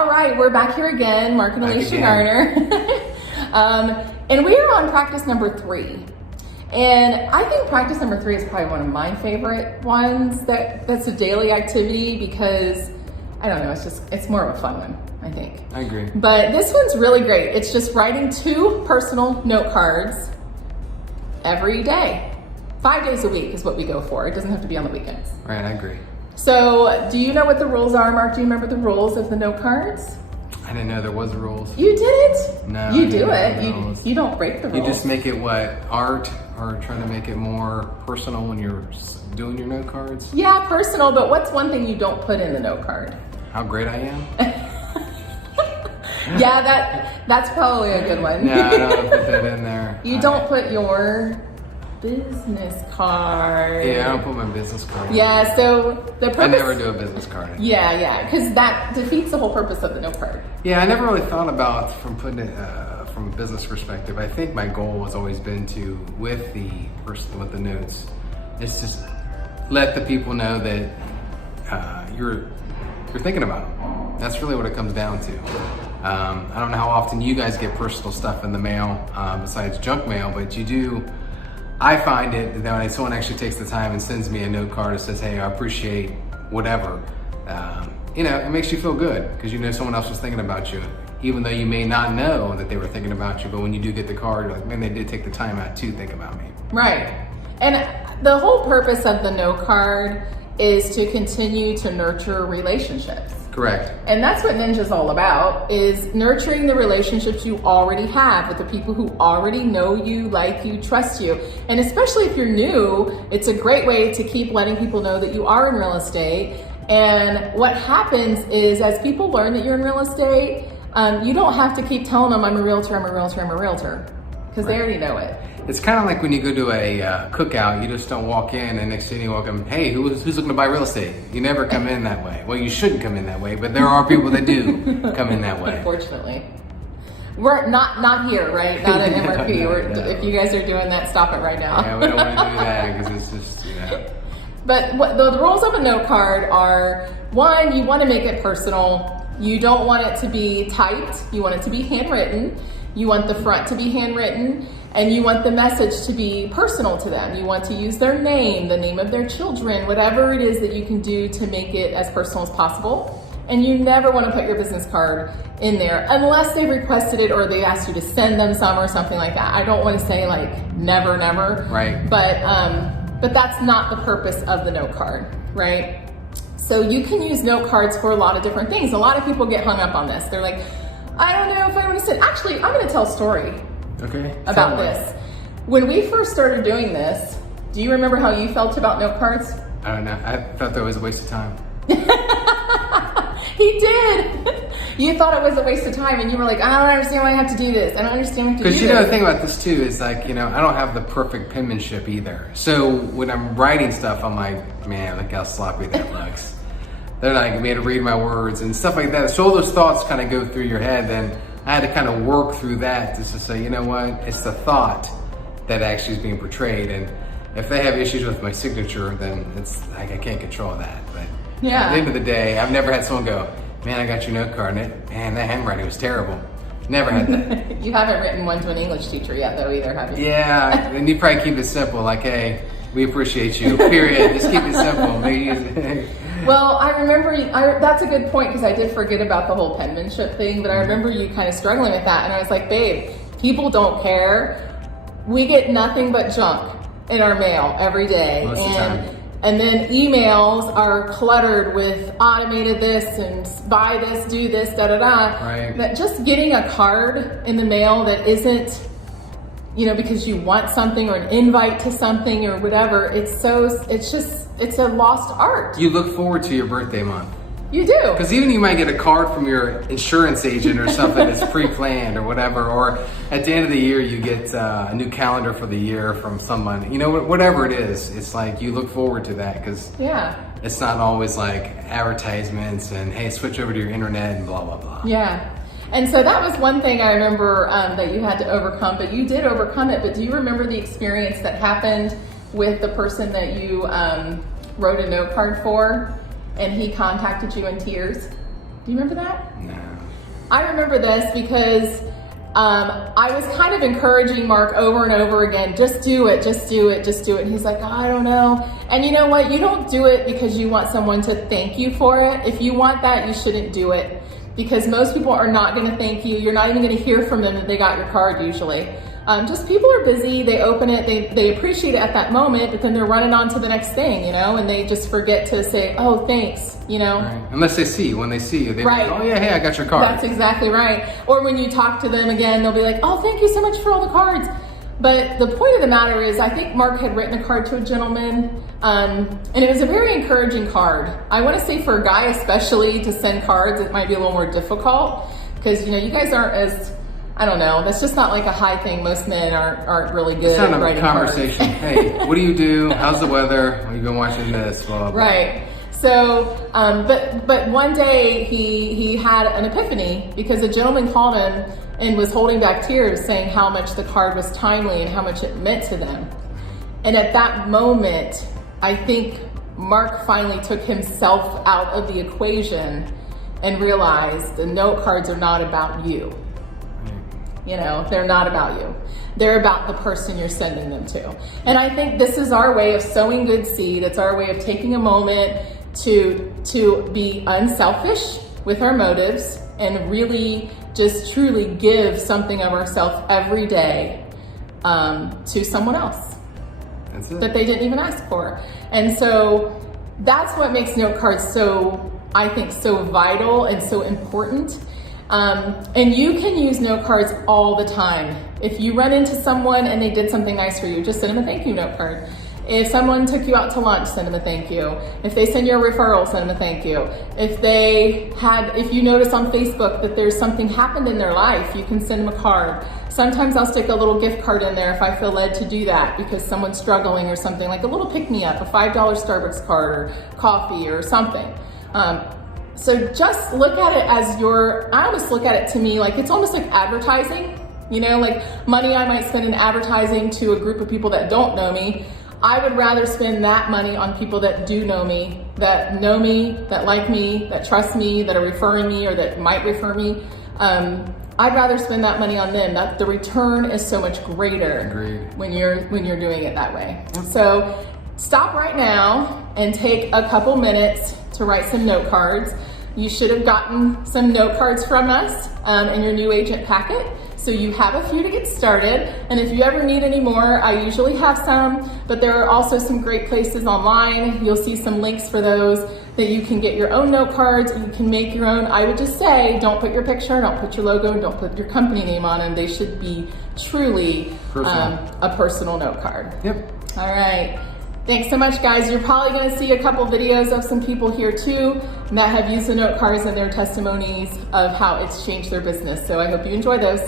All right, we're back here again, Mark and Alicia Garner. And we are on practice number 3. And I think practice number 3 is probably one of my favorite ones that's a daily activity because, I don't know, it's more of a fun one, I think. I agree. But this one's really great. It's just writing 2 personal note cards every day. 5 days a week is what we go for. It doesn't have to be on the weekends. Right, I agree. So, do you know what the rules are, Mark? Do you remember the rules of the note cards? I didn't know there was rules. You didn't? No. You do it. You don't break the rules. You just make it art, or try to make it more personal when you're doing your note cards? Yeah, personal, but what's one thing you don't put in the note card? How great I am? Yeah, that's probably a good one. Yeah, I don't put that in there. You don't put your business card. Yeah, I don't put my business card in. Yeah, so the purpose... I never do a business card in. Yeah, because that defeats the whole purpose of the note card. Yeah, I never really thought about from putting it from a business perspective. I think my goal has always been to, with the person with the notes, is just let the people know that you're thinking about them. That's really what it comes down to. I don't know how often you guys get personal stuff in the mail besides junk mail, but you do. I find it that when someone actually takes the time and sends me a note card that says, hey, I appreciate whatever, it makes you feel good because you know someone else was thinking about you, even though you may not know that they were thinking about you. But when you do get the card, you're like, man, they did take the time out to think about me. Right. And the whole purpose of the note card is to continue to nurture relationships. Correct. And that's what Ninja's all about, is nurturing the relationships you already have with the people who already know you, like you, trust you. And especially if you're new, it's a great way to keep letting people know that you are in real estate. And what happens is, as people learn that you're in real estate, you don't have to keep telling them, I'm a realtor, because they already know it. It's kind of like when you go to a cookout, you just don't walk in and next thing you walk in, hey, who's looking to buy real estate? You never come in that way. Well, you shouldn't come in that way, but there are people that do come in that way. Unfortunately. We're not here, right? Not at MRP. No. If you guys are doing that, stop it right now. Yeah, we don't want to do that because it's just, But the rules of a note card are, 1, you want to make it personal. You don't want it to be typed. You want it to be handwritten. You want the front to be handwritten, and you want the message to be personal to them. You want to use their name, the name of their children, whatever it is that you can do to make it as personal as possible. And you never want to put your business card in there unless they requested it or they asked you to send them some or something like that. I don't want to say like never. Right. But that's not the purpose of the note card, right? So you can use note cards for a lot of different things. A lot of people get hung up on this. They're like, I don't know if I want to send. Actually, I'm going to tell a story about this. When we first started doing this, do you remember how you felt about note cards? I don't know. I thought that was a waste of time. He did. You thought it was a waste of time, and you were like, I don't understand why I have to do this. I don't understand why I have to do this. Because the thing about this too is like, I don't have the perfect penmanship either. So when I'm writing stuff, I'm like, man, look how sloppy that looks. They're like, me to read my words and stuff like that. So all those thoughts kind of go through your head. Then I had to kind of work through that just to say, you know what? It's the thought that actually is being portrayed. And if they have issues with my signature, then it's like I can't control that. But yeah. At the end of the day, I've never had someone go, man, I got your note card. And man, that handwriting was terrible. Never had that. You haven't written one to an English teacher yet, though, either, have you? Yeah, and you probably keep it simple, like, hey, we appreciate you, period. Just keep it simple. Well, I remember, that's a good point, because I did forget about the whole penmanship thing, but I remember you kind of struggling with that, and I was like, babe, people don't care. We get nothing but junk in our mail every day. Most of the time. And then emails are cluttered with automated this and buy this, do this, da-da-da. Right. That just getting a card in the mail that isn't, because you want something or an invite to something or whatever, it's a lost art. You look forward to your birthday month. You do. Because even you might get a card from your insurance agent or something that's pre-planned or whatever, or at the end of the year you get a new calendar for the year from someone, whatever it is, it's like you look forward to that because it's not always like advertisements and hey, switch over to your internet and blah, blah, blah. Yeah. And so that was one thing I remember that you had to overcome, but you did overcome it. But do you remember the experience that happened with the person that you wrote a note card for? And he contacted you in tears. Do Do you remember that? No. I remember this because I was kind of encouraging Mark over and over again, just do it, just do it, just do it. And he's like, oh, I don't know. And you know what? You don't do it because you want someone to thank you for it. If you want that, you shouldn't do it, because most people are not going to thank you. You're not even going to hear from them that they got your card usually. Just people are busy, they open it, they appreciate it at that moment, but then they're running on to the next thing, you know, and they just forget to say, oh, thanks, you know. Right. Unless they see you, when they see you, they're right. like, oh yeah, hey, I got your card. That's exactly right. Or when you talk to them again, they'll be like, oh, thank you so much for all the cards. But the point of the matter is, I think Mark had written a card to a gentleman, and it was a very encouraging card. I want to say for a guy especially to send cards, it might be a little more difficult, because, you know, you guys aren't as, I don't know, that's just not like a high thing. Most men aren't really good at writing conversation. cards. Hey, what do you do? How's the weather? We've been watching this. Blah, blah, blah. Right. So, but one day he had an epiphany, because a gentleman called him and was holding back tears, saying how much the card was timely and how much it meant to them. And at that moment, I think Mark finally took himself out of the equation and realized the note cards are not about you. You know, they're not about you. They're about the person you're sending them to. And I think this is our way of sowing good seed. It's our way of taking a moment to be unselfish with our motives and really just truly give something of ourselves every day to someone else that they didn't even ask for. And so that's what makes note cards so, I think, so vital and so important. And you can use note cards all the time. If you run into someone and they did something nice for you, just send them a thank you note card. If someone took you out to lunch, send them a thank you. If they send you a referral, send them a thank you. If you notice on Facebook that there's something happened in their life, you can send them a card. Sometimes I'll stick a little gift card in there if I feel led to do that, because someone's struggling or something, like a little pick-me-up, a $5 Starbucks card or coffee or something. So just look at it as I almost look at it to me like it's almost like advertising, you know, like money I might spend in advertising to a group of people that don't know me. I would rather spend that money on people that do know me, that like me, that trust me, that are referring me or that might refer me. I'd rather spend that money on them. That the return is so much greater. Agreed. when you're doing it that way. So stop right now and take a couple minutes to write some note cards. You should have gotten some note cards from us in your new agent packet. So you have a few to get started. And if you ever need any more, I usually have some, but there are also some great places online. You'll see some links for those that you can get your own note cards, and you can make your own. I would just say, don't put your picture, don't put your logo, don't put your company name on them. They should be truly a personal note card. Yep. All right. Thanks so much, guys. You're probably going to see a couple videos of some people here too that have used the note cards in their testimonies of how it's changed their business. So I hope you enjoy those.